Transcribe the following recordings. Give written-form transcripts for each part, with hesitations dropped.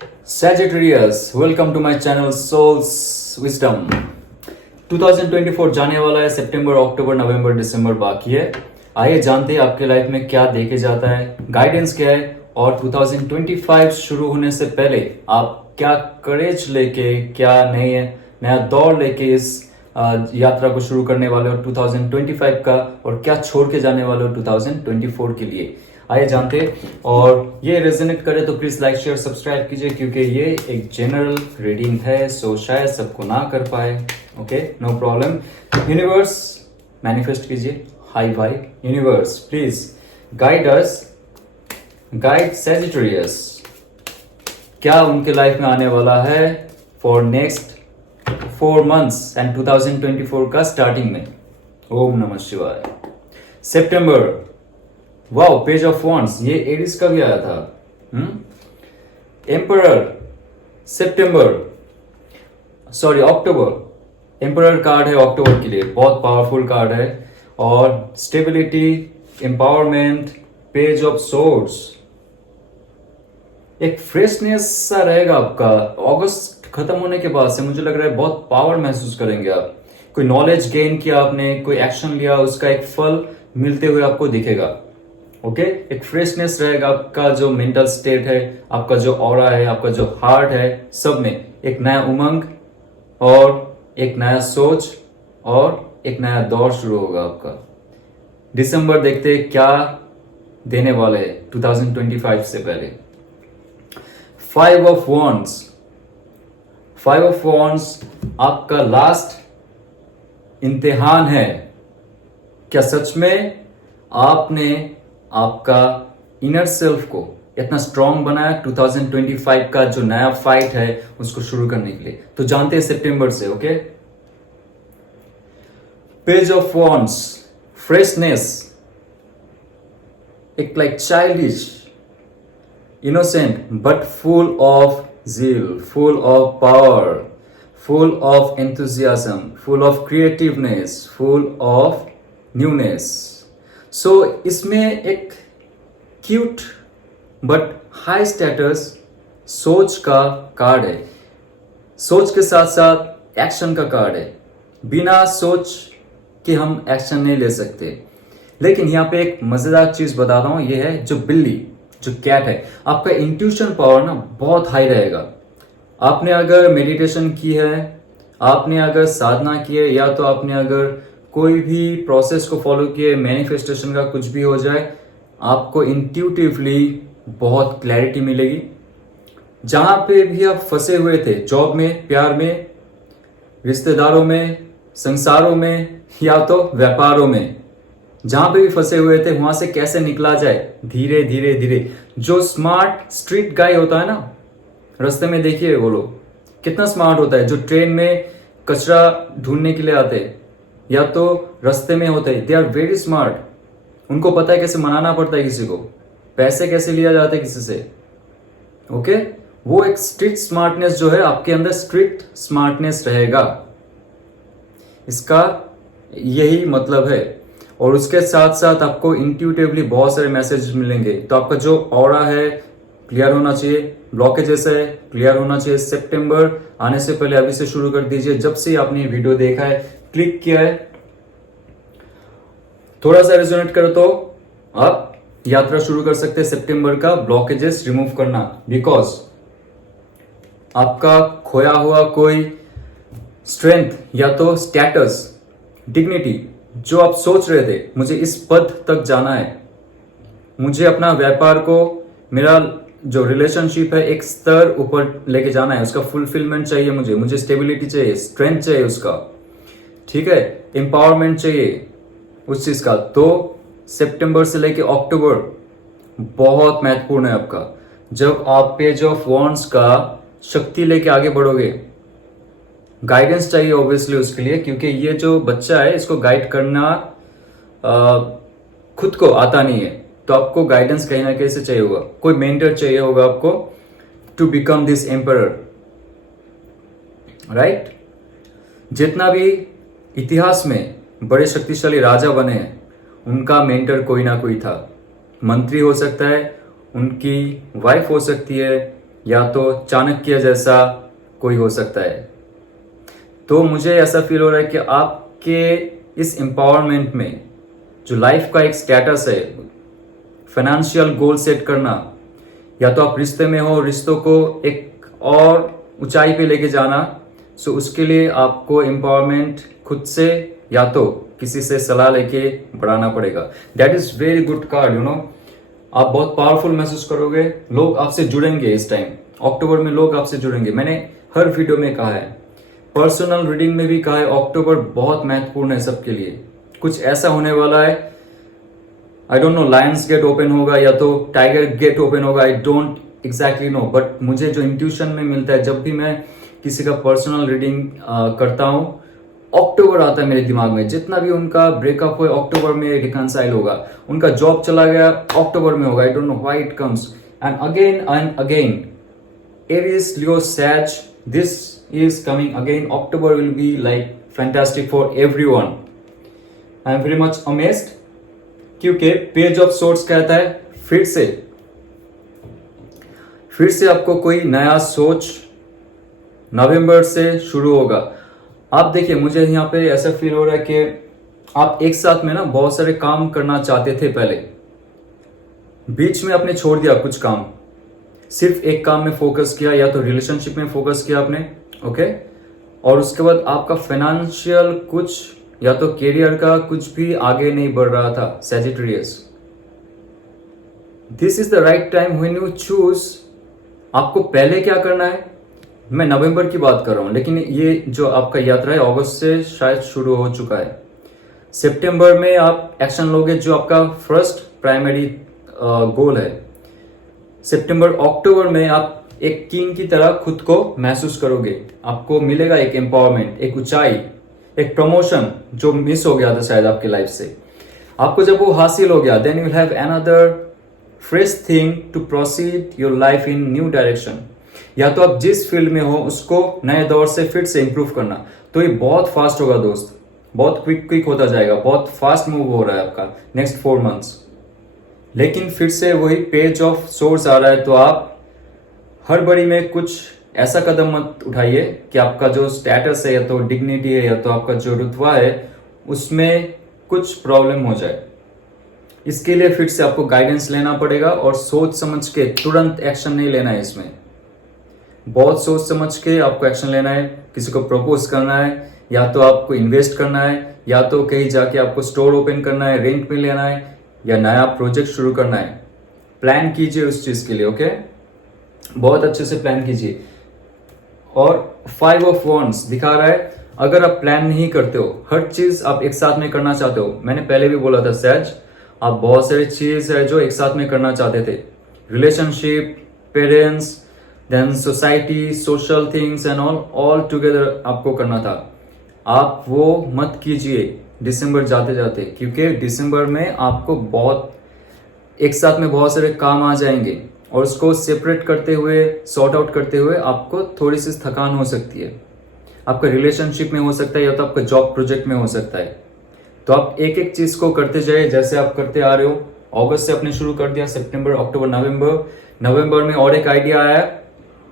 Sagittarius, welcome to my channel Soul's Wisdom. 2024 जाने वाला है, सितंबर, अक्टूबर, नवंबर, दिसंबर बाकी है। आइए जानते हैं आपके लाइफ में क्या देखे जाता है, गाइडेंस क्या है और 2025 शुरू होने से पहले आप क्या करेज लेके, क्या नया दौर लेके इस यात्रा को शुरू करने वाले हो 2025 का, और क्या छोड़ के जाने वाले हो 2024 के लिए। आइए जानते हैं, और ये रेजोनेट करे तो प्लीज लाइक शेयर सब्सक्राइब कीजिए, क्योंकि ये एक जनरल रीडिंग है, सो शायद सबको ना कर पाए। Okay, no problem. Universe manifest कीजिए, hi fi universe, please guide us, guide Sagittarius, क्या उनके लाइफ में आने वाला है फॉर नेक्स्ट 4 मंथ्स एंड 2024 का स्टार्टिंग में। ओम नमः शिवाय। सितंबर, वाओ, पेज ऑफ वॉन्ड्स, ये एरिस का भी आया था। एम्परर, सितंबर, सॉरी अक्टूबर। एम्परर कार्ड है अक्टूबर के लिए, बहुत पावरफुल कार्ड है। और stability, empowerment, page of swords, एक फ्रेशनेस सा रहेगा आपका। अगस्त खत्म होने के बाद से मुझे लग रहा है बहुत पावर महसूस करेंगे आप। कोई नॉलेज गेन किया आपने, कोई एक्शन लिया, उसका एक फल मिलते हुए आपको दिखेगा। ओके, एक फ्रेशनेस रहेगा आपका, जो मेंटल स्टेट है, आपका जो ऑरा है, आपका जो हार्ट है, सब में एक नया उमंग और एक नया सोच और एक नया दौर शुरू होगा आपका। दिसंबर देखते हैं क्या देने वाले हैं 2025 से पहले। 5 ऑफ वॉन्ड्स, 5 ऑफ वॉन्ड्स आपका लास्ट इम्तिहान है। क्या सच में आपने आपका इनर सेल्फ को इतना स्ट्रांग बनाया 2025 का जो नया फाइट है उसको शुरू करने के लिए? तो जानते हैं सितंबर से। Okay, page of wands, freshness, एक like childish, innocent but full of zeal, full of power, full of enthusiasm, full of creativeness, full of newness. So इसमें एक क्यूट बट हाई स्टेटस सोच का कार्ड है। सोच के साथ साथ एक्शन का कार्ड है। बिना सोच के हम एक्शन नहीं ले सकते। लेकिन यहाँ पे एक मजेदार चीज बताता हूं, ये है जो बिल्ली, जो कैट है, आपका इंट्यूशन पावर ना बहुत हाई रहेगा। आपने अगर मेडिटेशन की है, आपने अगर साधना की है, या तो आपने अगर कोई भी प्रोसेस को फॉलो किए, मैनिफेस्टेशन का कुछ भी हो जाए, आपको इंट्यूटिवली बहुत क्लैरिटी मिलेगी। जहां पे भी आप फंसे हुए थे, जॉब में, प्यार में, रिश्तेदारों में, संसारों में, या तो व्यापारों में, जहां पे भी फंसे हुए थे, वहां से कैसे निकला जाए धीरे धीरे धीरे। जो स्मार्ट स्ट्रीट गाय होता है ना, रास्ते में देखिए वो लोग कितना स्मार्ट होता है। जो ट्रेन में कचरा ढूंढने के लिए आते हैं या तो रास्ते में होते हैं, दे आर वेरी स्मार्ट। उनको पता है कैसे मनाना पड़ता है किसी को, पैसे कैसे लिया जाता है किसी से। ओके, वो एक स्ट्रीट स्मार्टनेस जो है आपके अंदर, स्ट्रीट स्मार्टनेस रहेगा, इसका यही मतलब है। और उसके साथ साथ आपको इंट्यूटिवली बहुत सारे मैसेज मिलेंगे। तो आपका जो ऑरा है क्लियर होना चाहिए, ब्लॉकेजेस है क्लियर होना चाहिए। सितंबर आने से पहले अभी से शुरू कर दीजिए। जब से आपने वीडियो देखा है, क्लिक किया है, थोड़ा सा रेजोनेट करो तो आप यात्रा शुरू कर सकते हैं सितंबर का ब्लॉकेजेस रिमूव करना। बिकॉज आपका खोया हुआ कोई स्ट्रेंथ या तो स्टेटस, डिग्निटी, जो आप सोच रहे थे मुझे इस पद तक जाना है, मुझे अपना व्यापार को, मेरा जो रिलेशनशिप है एक स्तर ऊपर लेके जाना है, उसका फुलफिलमेंट चाहिए, मुझे स्टेबिलिटी चाहिए, स्ट्रेंथ चाहिए उसका, ठीक है, एम्पावरमेंट चाहिए उस चीज का। तो सितंबर से लेके अक्टूबर बहुत महत्वपूर्ण है आपका। जब आप पेज ऑफ वॉन्ड्स का शक्ति लेके आगे बढ़ोगे, गाइडेंस चाहिए ऑब्वियसली उसके लिए, क्योंकि ये जो बच्चा है इसको गाइड करना खुद को आता नहीं है। तो आपको गाइडेंस कहीं ना कहीं से चाहिए होगा, कोई मेंटर चाहिए होगा आपको to become this emperor, right. जितना भी इतिहास में बड़े शक्तिशाली राजा बने हैं, उनका मेंटर कोई ना कोई था। मंत्री हो सकता है, उनकी वाइफ हो सकती है, या तो चाणक्य जैसा कोई हो सकता है। तो मुझे ऐसा फील हो रहा है कि आपके इस एम्पावरमेंट में जो लाइफ का एक स्टेटस है, फाइनेंशियल गोल सेट करना, या तो आप रिश्ते में हो, रिश्तों को एक और ऊंचाई पे लेके जाना, सो उसके लिए आपको एम्पावरमेंट खुद से या तो किसी से सलाह लेके बढ़ाना पड़ेगा। That is very good card, you know. आप बहुत पावरफुल महसूस करोगे, लोग आपसे जुड़ेंगे इस टाइम, अक्टूबर में लोग आपसे जुड़ेंगे। मैंने हर वीडियो में कहा है, पर्सनल रीडिंग में भी कहा है, अक्टूबर बहुत महत्वपूर्ण है सबके लिए। कुछ ऐसा होने वाला है, I don't know, lions gate open होगा या तो टाइगर गेट ओपन होगा, I don't exactly know, but मुझे जो इंट्यूशन में मिलता है जब भी मैं किसी का पर्सनल रीडिंग करता हूं, अक्टूबर आता है मेरे दिमाग में। जितना भी उनका ब्रेकअप हुआ अक्टूबर में रिकंसाइल होगा, उनका जॉब चला गया अक्टूबर में होगा, I don't know why it comes and again. Aries, Leo, Sag, this is coming again. October will be like fantastic for everyone. I am very much amazed क्योंकि पेज ऑफ सोर्स कहता है फिर से आपको कोई नया सोच नवंबर से शुरू होगा। आप देखिए, मुझे यहाँ पे ऐसा फील हो रहा है कि आप एक साथ में ना बहुत सारे काम करना चाहते थे, पहले बीच में आपने छोड़ दिया कुछ काम, सिर्फ एक काम में फोकस किया, या तो रिलेशनशिप में फोकस किया आपने, ओके, और उसके बाद आपका फाइनेंशियल कुछ या तो कैरियर का कुछ भी आगे नहीं बढ़ रहा था। Sagittarius, this is the right time when you choose. आपको पहले क्या करना है, मैं नवंबर की बात कर रहा हूं, लेकिन ये जो आपका यात्रा है अगस्त से शायद शुरू हो चुका है। सितंबर में आप एक्शन लोगे, जो आपका फर्स्ट प्राइमरी गोल है। सितंबर अक्टूबर में आप एक किंग की तरह खुद को महसूस करोगे, आपको मिलेगा एक एम्पावरमेंट, एक ऊंचाई, एक प्रमोशन जो मिस हो गया था शायद आपकी लाइफ से। आपको जब वो हासिल हो गया, then you will have another fresh thing to proceed your life in new direction. या तो आप जिस फील्ड में हो उसको नए दौर से फिर से इंप्रूव करना, तो ये बहुत फास्ट होगा दोस्त, बहुत क्विक होता जाएगा, बहुत फास्ट मूव हो रहा है आपका नेक्स्ट 4 मंथ्स। लेकिन फिर से वही पेज ऑफ सोर्स आ रहा है, तो आप हड़बड़ी में कुछ ऐसा कदम मत उठाइए कि आपका जो स्टेटस है या तो डिग्निटी है या तो आपका जो रुतबा है उसमें कुछ प्रॉब्लम हो जाए। इसके लिए फिर से आपको गाइडेंस लेना पड़ेगा और सोच समझ के तुरंत एक्शन नहीं लेना है। इसमें बहुत सोच समझ के आपको एक्शन लेना है। किसी को प्रपोज करना है, या तो आपको इन्वेस्ट करना है, या तो कहीं जाके आपको स्टोर ओपन करना है, रेंट पे लेना है, या नया प्रोजेक्ट शुरू करना है। प्लान कीजिए उस चीज के लिए, ओके, बहुत अच्छे से प्लान कीजिए। और 5 ऑफ वॉन्ड्स दिखा रहा है, अगर आप प्लान नहीं करते हो, हर चीज आप एक साथ में करना चाहते हो, मैंने पहले भी बोला था सैज, आप बहुत सारी चीज है जो एक साथ में करना चाहते थे, relationship, parents, then society, social things and all together आपको करना था। आप वो मत कीजिए दिसंबर जाते जाते, क्योंकि दिसंबर में आपको बहुत एक साथ में बहुत सारे काम आ जाएंगे और उसको सेपरेट करते हुए, सॉर्ट आउट करते हुए आपको थोड़ी सी थकान हो सकती है। आपका रिलेशनशिप में हो सकता है या तो आपका जॉब प्रोजेक्ट में हो सकता है। तो आप एक एक चीज को करते जाइए जैसे आप करते आ रहे हो। अगस्त से आपने शुरू कर दिया, सितंबर, अक्टूबर, नवंबर में और एक आइडिया आया,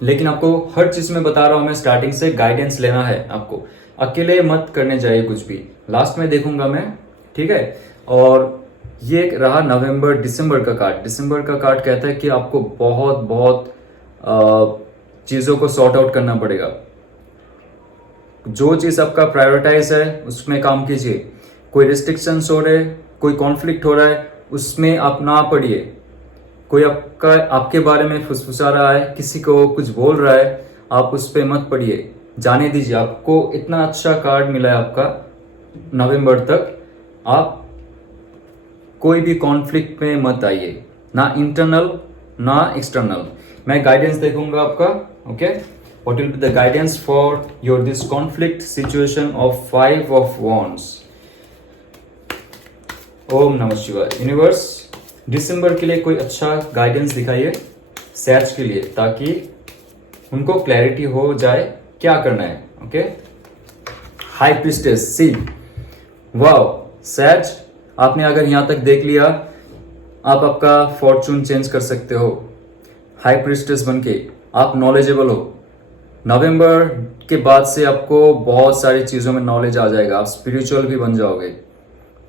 लेकिन आपको हर चीज में बता रहा हूं मैं, स्टार्टिंग से गाइडेंस लेना है आपको, अकेले मत करने जाइए कुछ भी, लास्ट में देखूंगा मैं, ठीक है। और ये रहा नवंबर दिसंबर का कार्ड। दिसंबर का कार्ड कहता है कि आपको बहुत बहुत चीजों को सॉर्ट आउट करना पड़ेगा। जो चीज आपका प्रायोरिटाइज है उसमें काम कीजिए। कोई रिस्ट्रिक्शंस हो रहे, कोई कॉन्फ्लिक्ट हो रहा है, उसमें आप ना पड़िए। कोई आपके बारे में फुसफुसा रहा है, किसी को कुछ बोल रहा है, आप उस पर मत पड़िए, जाने दीजिए। आपको इतना अच्छा कार्ड मिला है आपका नवंबर तक, आप कोई भी कॉन्फ्लिक्ट में मत आइए, ना इंटरनल ना एक्सटर्नल। मैं गाइडेंस देखूंगा आपका, okay. What will be the guidance for your this conflict situation of 5 of wands. Om नमः शिवाय। यूनिवर्स, दिसंबर के लिए कोई अच्छा गाइडेंस दिखाइए सैज के लिए, ताकि उनको क्लैरिटी हो जाए क्या करना है, ओके। हाई प्रीस्टेस, सी, वाओ सैज, आपने अगर यहां तक देख लिया, आप आपका फॉर्चून चेंज कर सकते हो हाई प्रीस्टेस बनके। आप नॉलेजेबल हो। नवंबर के बाद से आपको बहुत सारी चीज़ों में नॉलेज आ जाएगा, आप स्पिरिचुअल भी बन जाओगे।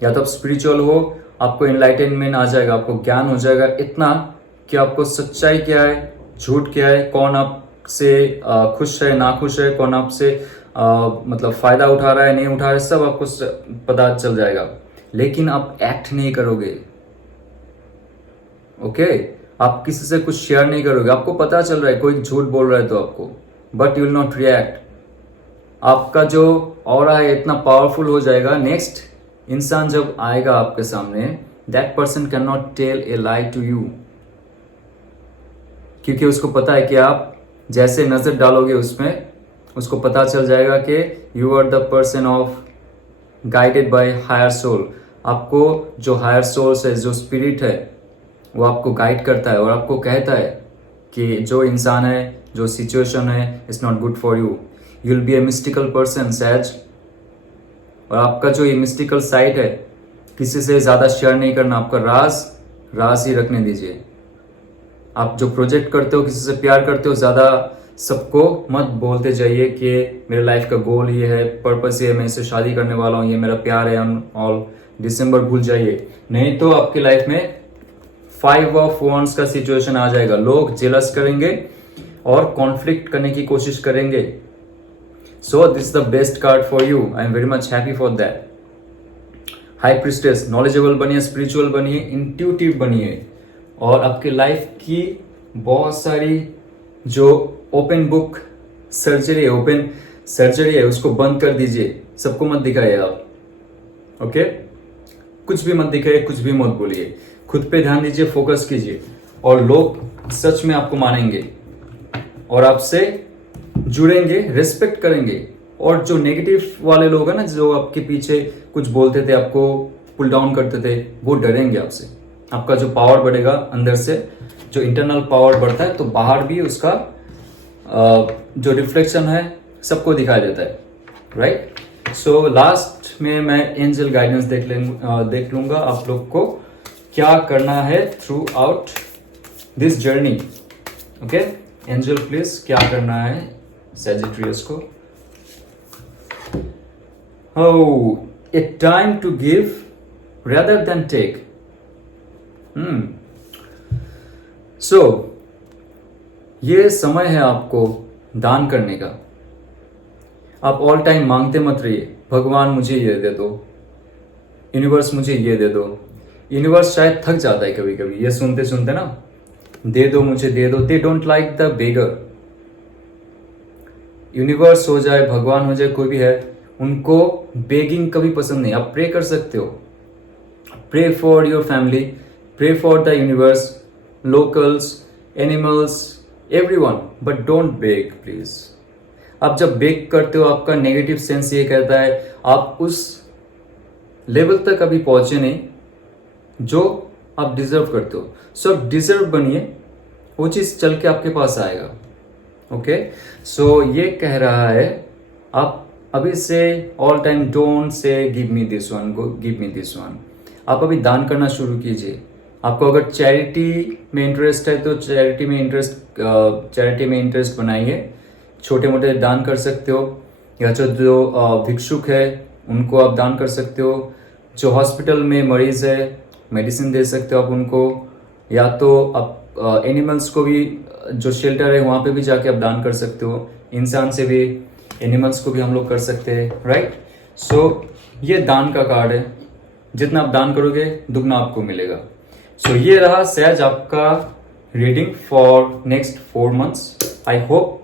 या तो आप स्पिरिचुअल हो, आपको एनलाइटनमेंट आ जाएगा, आपको ज्ञान हो जाएगा इतना कि आपको सच्चाई क्या है, झूठ क्या है, कौन आपसे खुश है, ना खुश है, कौन आपसे मतलब फायदा उठा रहा है, नहीं उठा रहा है, सब आपको पता चल जाएगा। लेकिन आप एक्ट नहीं करोगे, ओके? आप किसी से कुछ शेयर नहीं करोगे, आपको पता चल रहा है कोई झूठ बोल रहा है तो आपको, but you will not react. आपका जो ऑरा है इतना पावरफुल हो जाएगा, नेक्स्ट इंसान जब आएगा आपके सामने, that person can not tell a lie to you, क्योंकि उसको पता है कि आप जैसे नजर डालोगे उसमें, उसको पता चल जाएगा कि you are the person of guided by higher soul. आपको जो हायर सोल्स है, जो स्पिरिट है, वो आपको गाइड करता है और आपको कहता है कि जो इंसान है, जो सिचुएशन है, it's not good for you, you will be A mystical person सहज। और आपका जो ये मिस्टिकल साइड है, किसी से ज़्यादा शेयर नहीं करना, आपका राज ही रखने दीजिए। आप जो प्रोजेक्ट करते हो, किसी से प्यार करते हो, ज़्यादा सबको मत बोलते जाइए कि मेरे लाइफ का गोल ये है, पर्पस ये है, मैं इससे शादी करने वाला हूँ, ये मेरा प्यार है, ऑल दिसंबर भूल जाइए। नहीं तो आपकी लाइफ में 5 ऑफ वॉन्ड्स का सिचुएशन आ जाएगा। लोग जेलस करेंगे और कॉन्फ्लिक्ट करने की कोशिश करेंगे। So this the best card for you, I am very much happy for that. High priestess, knowledgeable बनिए, स्पिरिचुअल बनिए, इंट्यूटिव बनिए, और आपकी लाइफ की बहुत सारी जो ओपन बुक सर्जरी है, ओपन सर्जरी है, उसको बंद कर दीजिए। सबको मत दिखाइए आप, ओके? कुछ भी मत दिखाइए, कुछ भी मत बोलिए, खुद पे ध्यान दीजिए, फोकस कीजिए, और लोग सच में आपको मानेंगे और आपसे जुड़ेंगे, रिस्पेक्ट करेंगे। और जो नेगेटिव वाले लोग हैं ना, जो आपके पीछे कुछ बोलते थे, आपको पुल डाउन करते थे, वो डरेंगे आपसे। आपका जो पावर बढ़ेगा अंदर से, जो इंटरनल पावर बढ़ता है, तो बाहर भी उसका जो रिफ्लेक्शन है सबको दिखाई देता है, राइट? सो लास्ट में मैं एंजल गाइडेंस देख लूंगा आप लोग को क्या करना है through out this journey, okay? Angel please, क्या करना है सैजिटेरियस को? Oh, a time to give rather than take. So, ये समय है आपको दान करने का। आप ऑल टाइम मांगते मत रहिए, भगवान मुझे ये दे दो, यूनिवर्स मुझे ये दे दो। यूनिवर्स शायद थक जाता है कभी कभी ये सुनते सुनते ना, दे दो मुझे, दे दो। They don't like the beggar. Universe हो जाए, भगवान हो जाए, कोई भी है, उनको बेगिंग कभी पसंद नहीं। आप प्रे कर सकते हो, pray for your family, pray for the universe, locals, animals, everyone, but don't beg please. आप जब बेग करते हो, आपका नेगेटिव सेंस ये कहता है आप उस लेवल तक अभी पहुंचे नहीं जो आप डिजर्व करते हो। सो आप डिजर्व बनिए, वो चीज चल के आपके पास आएगा, ओके? सो ये कह रहा है आप अभी से all time don't say give me this one, go give me this one. आप अभी दान करना शुरू कीजिए। आपको अगर चैरिटी में इंटरेस्ट है तो चैरिटी में इंटरेस्ट बनाइए। छोटे मोटे दान कर सकते हो, या जो भिक्षुक है उनको आप दान कर सकते हो। जो हॉस्पिटल में मरीज है, मेडिसिन दे सकते हो आप उनको, या तो आप एनिमल्स को भी, जो शेल्टर है वहाँ पे भी जाके आप दान कर सकते हो। इंसान से भी, एनिमल्स को भी हम लोग कर सकते हैं, राइट? सो ये दान का कार्ड है, जितना आप दान करोगे दुगना आपको मिलेगा। सो ये रहा सहज आपका reading for next 4 months। I hope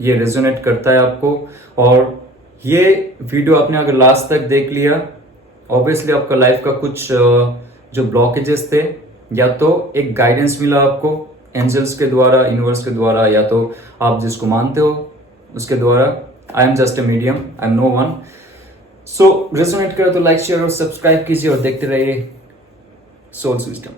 ये रेजोनेट करता है आपको, और ये वीडियो आपने अगर लास्ट तक देख लिया, ऑब्वियसली आपका लाइफ का कुछ जो ब्लॉकेजेस थे, या तो एक गाइडेंस मिला आपको एंजल्स के द्वारा, यूनिवर्स के द्वारा, या तो आप जिसको मानते हो उसके द्वारा। I am just a medium, I am no one. So resonate करे तो लाइक, शेयर और सब्सक्राइब कीजिए और देखते रहिए सोल्स विजडम।